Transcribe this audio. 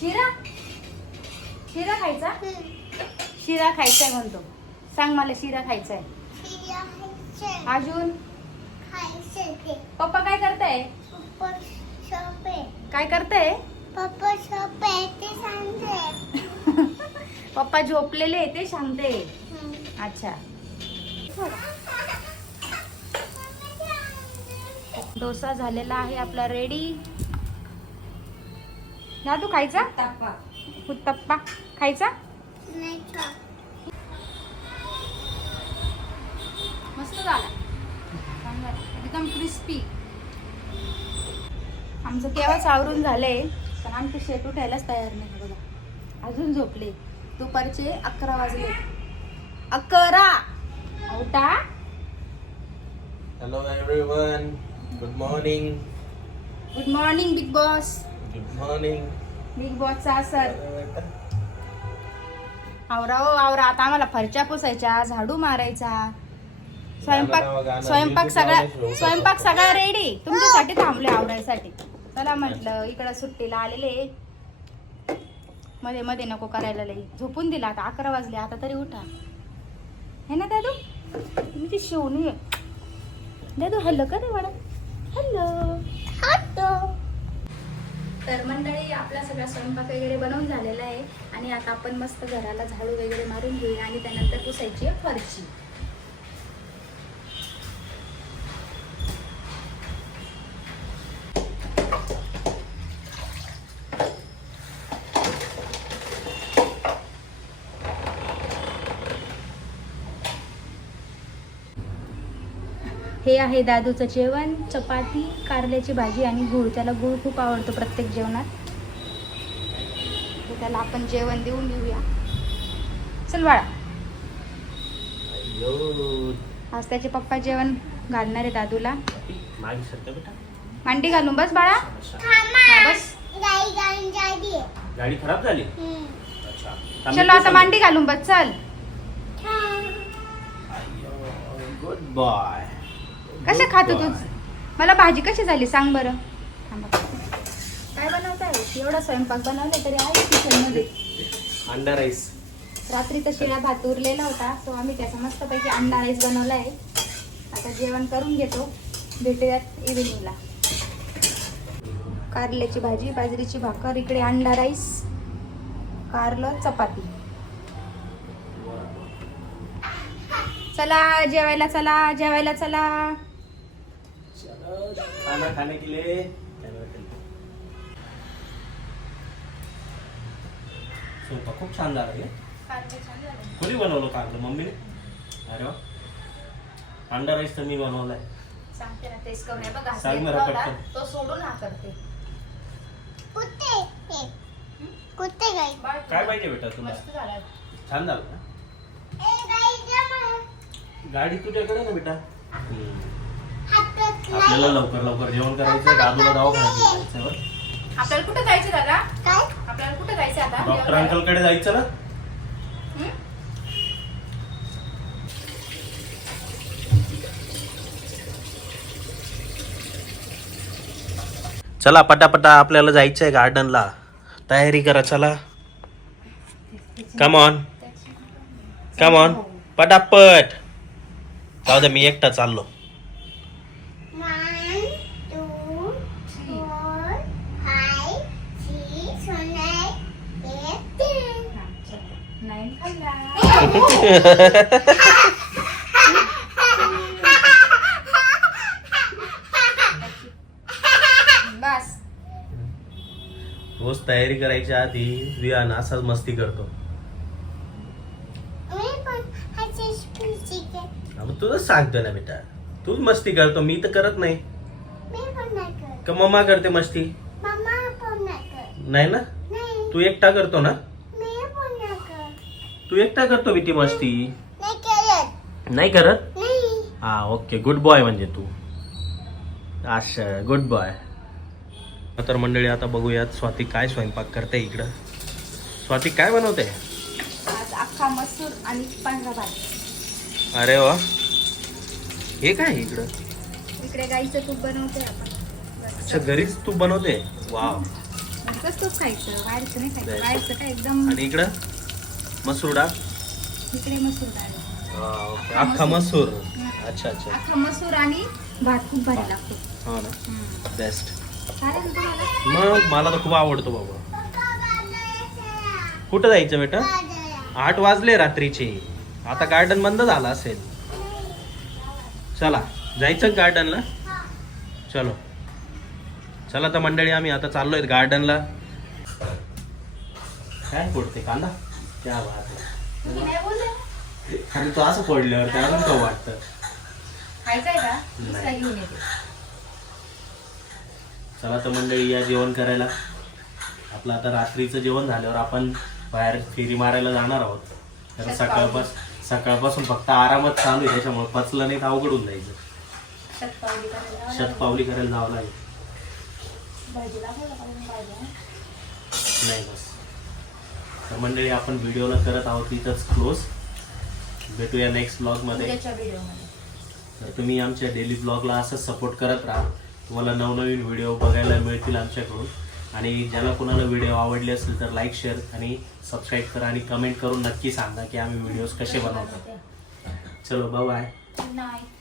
शिरा शिरा खायचा. शिरा खायचाय म्हणतो. सांग मला शिरा खायचाय. अजून पप्पा काय करताय? काय करताय? पप्पा झोपलेले ते सांगते. अच्छा. डोसा झालेला आहे आपला रेडी. दादू खायचा? उत्तप्पा खायचा? मस्त झाला एकदम क्रिस्पी. आमचं केव्हाच आवरून झालंय पण आमचे शेत उठायलाच तयार नाही बघा. अजून झोपले. दुपारचे 11 वाजले. 11 उठा. Hello everyone. Good morning. Good morning big boss. Good morning. Big बॉसचा सर. आवरा हो आवरा. आता आम्हाला फरच्या पुसायच्या, झाडू मारायचा, स्वयंपाक सगळा रेडी. तुमच्यासाठी थांबले आवरायसाठी. चला म्हटलं इकडं सुट्टीला आलेले. मध्ये मध्ये नको करायला लई. झोपून दिला. आता 11 वाजले. आता तरी उठा हे ना दादू. तुम्ही ती शिवणी आहे दादू. हल्लो का रे मॅडम? हॅलो. तर मंडळी आपला सगळा स्वयंपाक वगैरे बनवून झालेला आहे आणि आता आपण मस्त घराला झाडू वगैरे मारून घेऊया आणि त्यानंतर पुसायची आहे फरची. हे आहे दादूचं जेवण. चपाती, कारल्याची भाजी आणि गूळ. त्याला गूळ खूप आवडतो प्रत्येक जेवणात. त्याला आपण जेवण देऊन घेऊया. चल बाळा. आज त्याचे पप्पा जेवण घालणार आहे दादूला. मांडी घालून बस बाळा. बस. गाडी खराब झाली. चलो आता मांडी घालून बस. चल. Good boy. कशा खातो तू? मला भाजी कशी झाली सांग बरं. काय बनवताय? एवढा स्वयंपाक बनवला तरी आहे किचन मध्ये. अंडा राईस. रात्रीचा शिळा भात उरलेला होता तो आम्ही त्याचा मस्तपैकी अंडा राईस बनवला आहे. आता जेवण करून घेतो. भेटूयात इव्हिनिंगला. कारल्याची भाजी, बाजरीची भाकर, इकडे अंडा राईस, कारलं, चपाती. चला जेवायला चला. जेवायला चला. खाना खाने के लिए. स्वयंपाक खूप छान झाला रे. कोणी बनवलं कारलं? मम्मीने. अरे वा. अंडा राईस तर मी बनवलाय. सांगते ना टेस्ट करून आहे बघा. सांग मला पटकन. तो सोडून हा करते. काय पाहिजे बेटा तुला? मस्त झाला. छान झालं ना. गाडी तुझ्याकडे ना बेटा. आपल्याला लवकर लवकर जेवण करायचं. दादूला दवाखान्यात जायचं. आपल्याला कुठे जायचं दादा? काय आपल्याला कुठे जायचं आता? डॉक्टर अंकल कडे जायचं ना. चला पटापटा आपल्याला जायचंय गार्डनला. तयारी करा चला. कम ऑन कम ऑन पटापट. जाऊ दे मी एकटा चाललो. 1 2 4 5 6 7 8 9 खाल्ला. बस. रोज तयारी करायच्या आधी विहान असाच मस्ती करतो. तुझं सांगतो ना बेटा. तूच मस्ती करतो. मी तर करत नाही. का मम्मा करते मस्ती? नाही ना. तू एकटा करतो ना. तू एकटा करतो मी ती मस्ती. नाही करत. हा ओके. गुड बॉय म्हणजे तू. अच्छा गुड बॉय. तर मंडळी आता बघूयात स्वाती काय स्वयंपाक करते इकडं. स्वाती काय बनवते? आज अख्खा मसूर आणि पांढरा भात. अरे वा. हे काय इकडं? इकडे गाईचं तूप बनवते आपण. अच्छा, घरीच तू बनवते? वाव. घरचंच तूप खायचं, बाहेरचं नाही खायचं. Best. बाहेरचं काय एकदम. आणि इकडं मसूर डाळ? इकडे मसूर डाळ. ओके, अख्खा मसूर. अच्छा अच्छा. अख्खा मसूर आणि भात खूप भारी लागतो. हो ना, बेस्ट. चालेल ना तुम्हाला? मग मला तर खूप आवडतो बाबा. कुठं जायचं बेटा? 8 वाजले रात्रीचे. आता गार्डन बंद झालं असेल. चला जायचं गार्डनला. चलो चला तर मंडळी, आम्ही आता चाललोय गार्डनला. काय फोडते कांदा? क्या बात आहे. तुम्ही नाही बोलले? आणि तो असं फोडल्यावर त्या अजून तो वाटतं. खायचंय का? दुसरा घेऊन येते. चला तर मंडळी, या जेवण करायला. आपलं आता रात्रीचं जेवण झाल्यावर आपण बाहेर फेरी मारायला जाणार आहोत. तर सकाळपासून फक्त आरामच चालू आहे, त्याच्यामुळे पचलं नाही तर अवघड होऊन जायचं. शतपावली करायला. शतपावली करायला जावं लागेल. भाजी दाखवायला पाहिजे भाजी. नाही बस. तर मंडळी, आपण व्हिडिओला करत आहोत इथंच क्लोज. भेटूया नेक्स्ट ब्लॉगमध्ये. उद्याच्या व्हिडिओमध्ये. तर तुम्ही आमच्या डेली ब्लॉगला असंच सपोर्ट करत राहा. तुम्हाला नवनवीन व्हिडिओ बघायला मिळतील आमच्याकडून. आणि ज्याला कोणाला व्हिडिओ आवडले असेल तर लाईक, शेअर आणि सबस्क्राईब करा. आणि कमेंट करून नक्की सांगा की आम्ही व्हिडिओज कसे बनवतो. चलो बाय. Good night.